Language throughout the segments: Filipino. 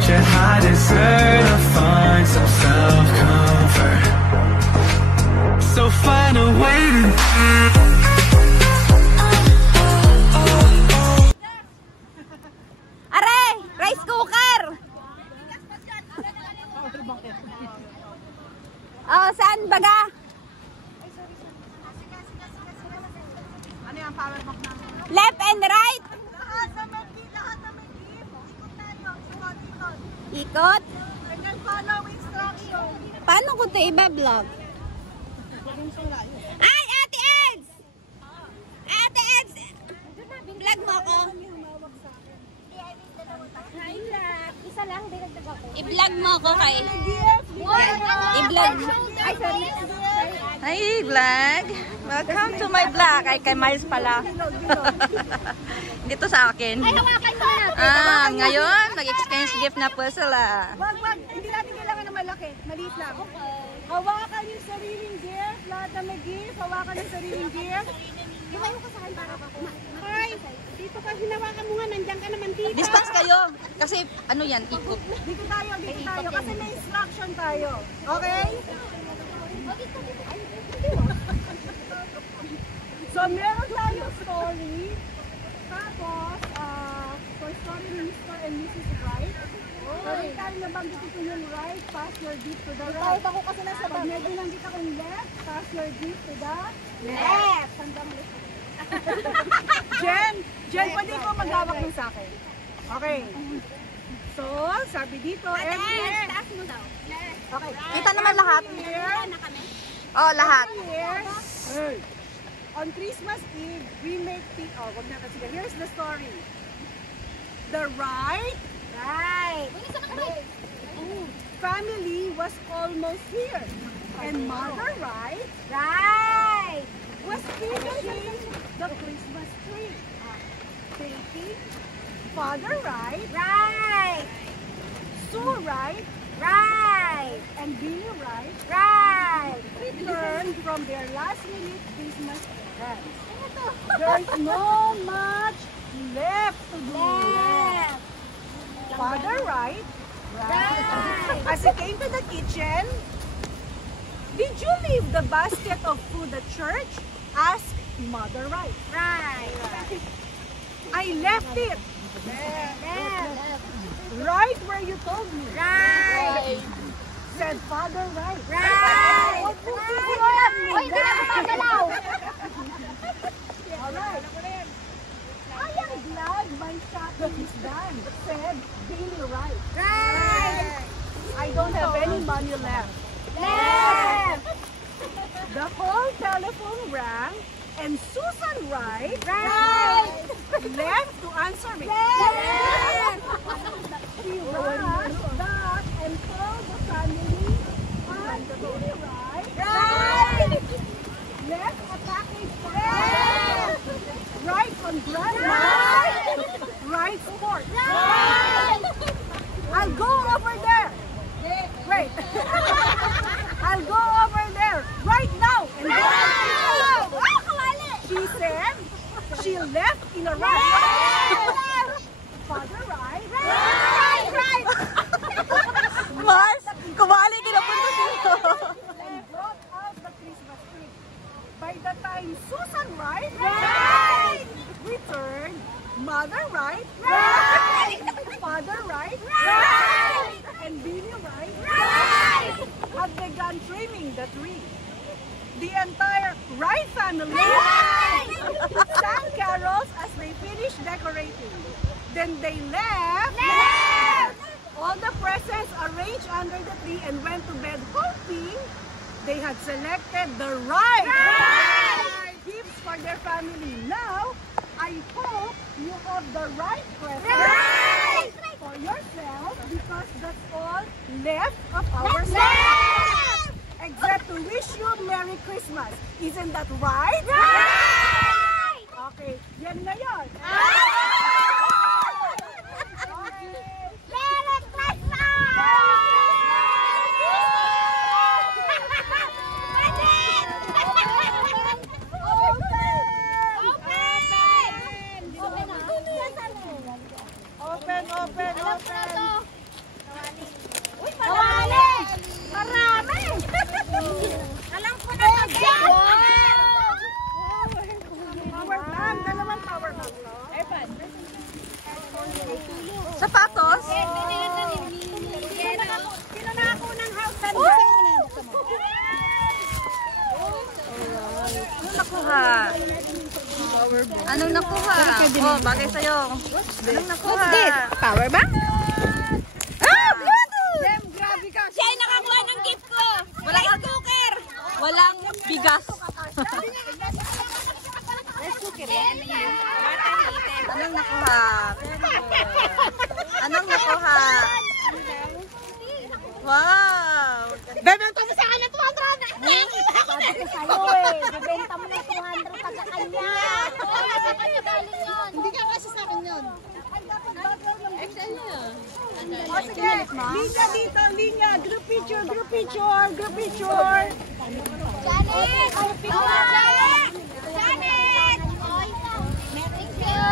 want you, I deserve to find some self-comfort. So find a way to Are! Rice cooker! Oh, saan baga? Ano yung power bank namin? Left and right? Lahat na may gift. Ikot tayo. Ikot. Ikot? And then follow instruction. Paano ko ito iba-vlog? Ay, Ate Eds! Ate Eds! Vlog mo ako. Isa lang, dinagdag ako. I-vlog mo ako kay. I-vlog. Ay, sorry. Hi, vlog. Welcome to my vlog. Ay, kay Miles pala. Dito sa akin. Ay, hawakan mo na. Ngayon, mag-exchange gift na po sila. Wag. Hindi natin kailangan na malaki. Maliit lang. Hawakan yung sariling gift. Lahat na may gift. Hawakan yung sariling gift. Lumayo ka sa akin para ako. Ay, dito ka hinawakan mo nga. Nandiyan ka naman dito. Distance kayo. Kasi, ano yan, ikot. Dito tayo. Kasi may instruction tayo. Okay? So, meron tayong story. Tapos, for story ni Mr. and Mrs. Wright. So, tayo nabanggit ito yung right, pass your gift to the right. Kahit ako kasi nasa bag. Pag may binanggit akong left, pass your gift to the left. Hanggang left. Jen, pwede ko maghawak ng sa akin. Okay. So, sabi dito, Taas mo daw. okay. Kita naman lahat. Here, Oh, lahat. here, on Christmas Eve, we make wag na kasi. Here's the story. The right family was almost here. And Mother Wright was finishing the Christmas tree. Taking Father Wright, Sue Wright, and Billy Wright returned from their last-minute Christmas errands. There's no much left to do. Father Wright, as he came to the kitchen, did you leave the basket of food at church? Asked Mother Wright. I left it. Right where you told me. Said Father Wright. Oy, hindi na gumagalaw. Alright. I am glad my shopping is done, said Billy Wright. I don't have any money left. The whole telephone rang and Susan Wright left to answer me. She rushed back and told the family and Billy Wright left a package for us. Right on Grandma Wright's porch. I'll go over there. Wait. I'll go over there right now. And she said she left in a rush. Father Wright. Mars, kumali kinapunta dito. And brought out the Christmas tree. By the time Susan Wright returned, Mother Wright, Father Wright, and Billy Wright had begun trimming the tree. The entire Wright family sang carols as they finished decorating. Then they left all the presents arranged under the tree and went to bed hoping they had selected the right gifts for their family. Now, I hope you have the right present for yourself because that's all left of our lives. Except to wish you Merry Christmas. Isn't that right? Okay, yan na yan. Open. Marami! Alam ko na ito, Ben! Power bank. Dalawang power bank, no? Sapatos? Sino na ako ng house and Anong nakuha? Anong nakuha? Oh, bagay sa'yo. Anong nakuha? What's this? Power bank? Ah! Bluetooth! Dem, grabe ka. Siya ay nakakuha ng gift ko. Walang cooker. Walang bigas. Anong nakuha? Anong nakuha? Wow! Bebenta mo sa akin ng 200! Sabi ko sa'yo eh. Bibenta mo ng 200 taga kanya. Sa kanya galing yun. Hindi ka kasi sa akin yun. O sige, linya dito, linya. Group picture, group picture, group picture. Janet! Janet! Janet! Thank you!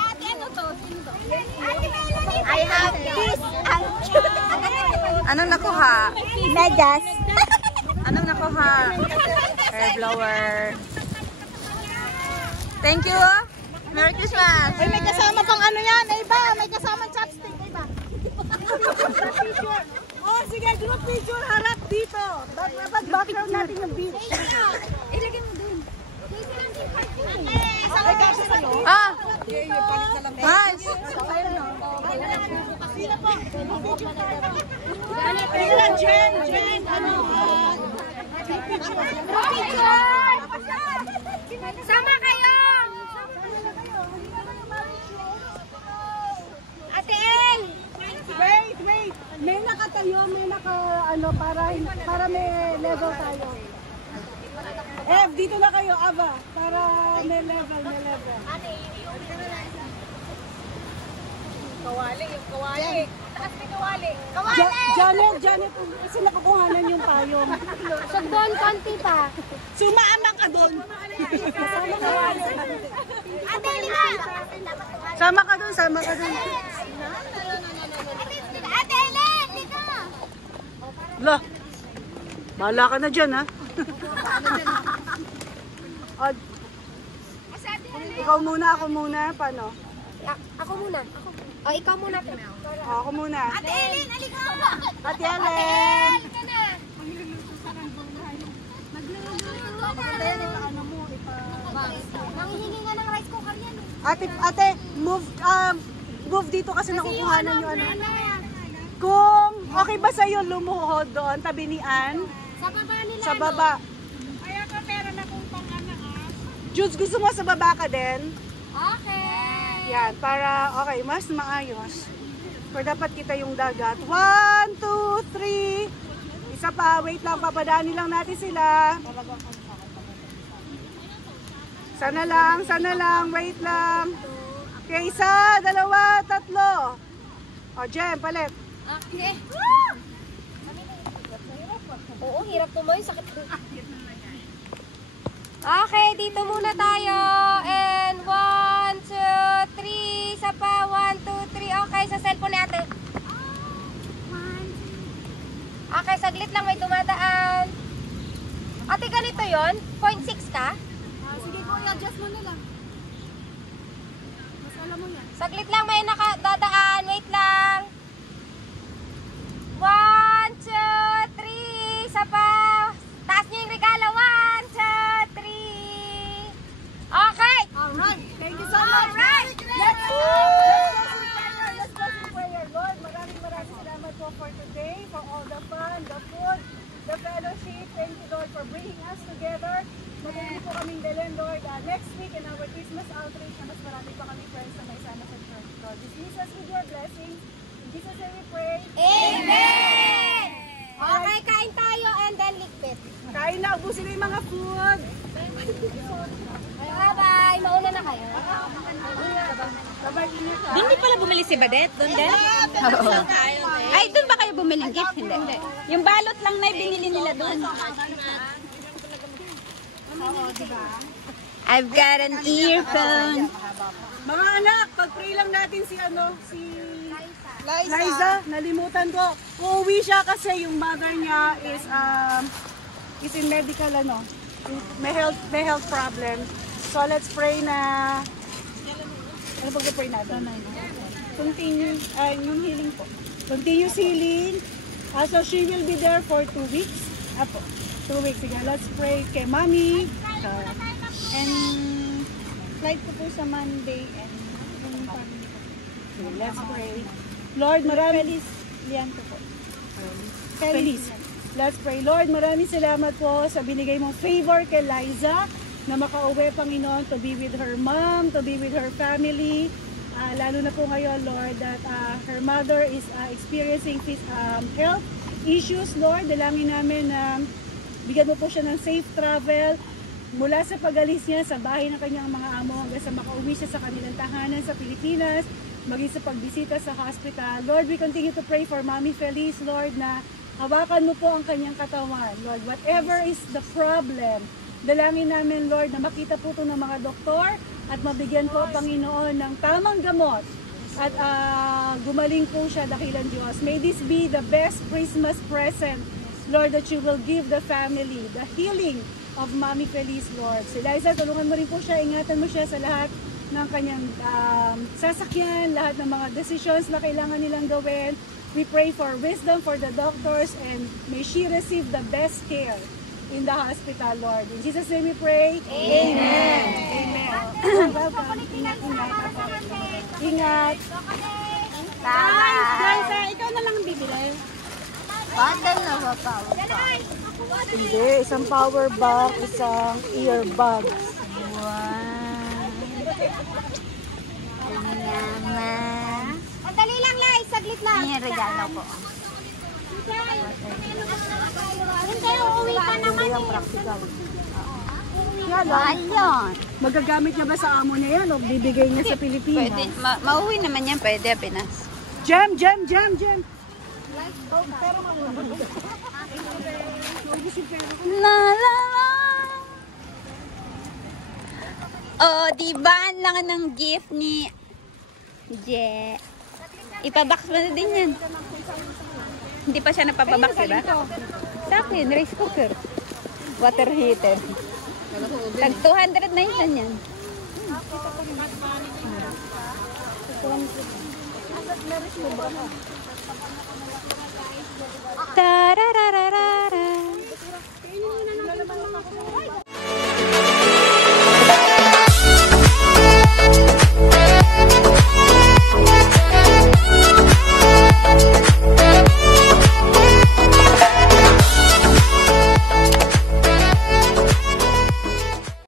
Ate, ano to? Sino to? Ate Melanie! I have this. Anong nakuha? Medyas. Anong nakuha? Hair blower. Thank you. Merry Christmas. Ay, may kasama pang ano yan, ay ba? May kasama chopstick, ay ba? Group picture. Oh, sige, group picture, harap dito. Dapat background natin yung beach. Ilagay mo dun. Ay, kasi sa'yo. Ah! Nice. Sino po? Sila, Jen, ano, group picture. Sama kayo! Ate El! Wait. May nakatayo, may ano, para may level tayo. Dito na kayo, Ava. Para may level. Kawali, yung kawali. Takas may kawali. Janet, kasi nakukuhanan yung payong. So doon, konti pa. Sumaanak ka doon. Kasama kawali. Ate, lika! Sama ka doon. Ate Ellen, lika! La, bahala ka na dyan, ha? Ikaw muna, ako muna. Paano? Ako muna. O, ikaw muna. Ako muna. Ate Ellen, alika ka ba? Ate Ellen. Alika na. Nanghihingi nga ng rice cooker yan. Ate, move dito kasi nakukuhanan yung ano. Kung okay ba sa'yo lumuhod doon, tabi ni Ann, Sa baba nila. sa baba. Kaya ka meron akong pang-anak. Jules, gusto mo sa baba ka din? Okay. Yan, para, okay, mas maayos. Pero dapat kita yung dagat. 1, 2, 3. Isa pa, wait lang, papadaan lang natin sila. Sana lang, wait lang. Okay, 1, 2, 3. O, Jem, palit. Okay. Oo, hirap tumayo. Sakit. Okay, dito muna tayo. And 1, 2, 3. Isa pa. 1, 2, 3. Okay, sa cellphone ni ate. Okay, saglit lang may dumadaan. Ate, ganito yon 0.6 ka? Sige ko, i-adjust mo na lang. Mas alam mo yan. Saglit lang may nakadadaan. Wait lang. 1, 2, 3. Isa pa. Taas niyo yung regalo. 1, 2, 3. Okay. Alright, thank you so much. Alright. Let's go to prayer. Lord, maraming salamat po for today, for all the fun, the food, the fellowship. Thank you, Lord, for bringing us together. Magaling po kaming dalhin, Lord. Next week in our Christmas outreach, mas marami pa kaming friends na may sama sa church. Lord, dismiss us with your blessings. In Jesus' name we pray. Amen. Okay, kain tayo and then ligpit. Kain na, ubusin na yung mga food. Bye-bye. Mauna na kayo. Bye-bye, ingat ha. Doon din pala bumili si Badet? Doon din? Oo. Ay, doon ba kayo bumili gift? Hindi. Yung balot lang na binili nila doon. I've got an earphone. Mga anak, pag-pray lang natin si Liza, nalimutan ko. Uuwi siya kasi yung mother niya is in medical may health problem. So let's pray na ano pag-pray natin? Continue yung healing po. Continuous healing. So she will be there for 2 weeks. Apo. 2 weeks. Sige, let's pray kay Mommy. And flight ko po sa Monday and yung family ko. So, let's pray. Lord, marami. Lianto po. Feliz. Let's pray. Lord, maraming salamat po sa binigay mong favor kay Liza na makauwi, Panginoon, to be with her mom, to be with her family. Lalo na po ngayon, Lord, that her mother is experiencing health issues, Lord. Dalangin namin na bigyan mo po siya ng safe travel mula sa pag-alis niya sa bahay ng kanyang mga amo hanggang sa makauwi siya sa kanilang tahanan sa Pilipinas, maging sa pagbisita sa hospital. Lord, we continue to pray for Mommy Feliz, Lord, na hawakan mo po ang kanyang katawan. Lord, whatever is the problem, dalangin namin, Lord, na makita po ito ng mga doktor at mabigyan po, Panginoon, ng tamang gamot at gumaling po siya dakilan Diyos. May this be the best Christmas present, Lord, that you will give the family, the healing of Mommy Feliz, Lord. Si Liza, tulungan mo rin po siya, ingatan mo siya sa lahat ng kanyang sasakyan, lahat ng mga decisions na kailangan nilang gawin. We pray for wisdom for the doctors and may she receive the best care in the hospital, Lord. In Jesus' name we pray. Amen. Amen. Welcome. Ingat. Ingat. Liza, ikaw na lang bibili. Bundle na ba pa? Hindi, isang power bank, isang earbag. Wow. Naman. Ang dali lang, Lai. Saglit lang. Yung regalo ko. Hindi, uuwi ka naman eh. Yan, Mahal yun. magagamit niya ba sa amo niya yan o bibigay niya sa Pilipinas? Pwede. Mauwi naman yan. Pwede, Pinas. Jam! La la la. Oh, diba? Ang laki ng gift ni Je. Ipabox mo na din yan. Hindi pa siya napapabox, diba? Sa akin, rice cooker. Water heater. Tag 209 yan. Tara!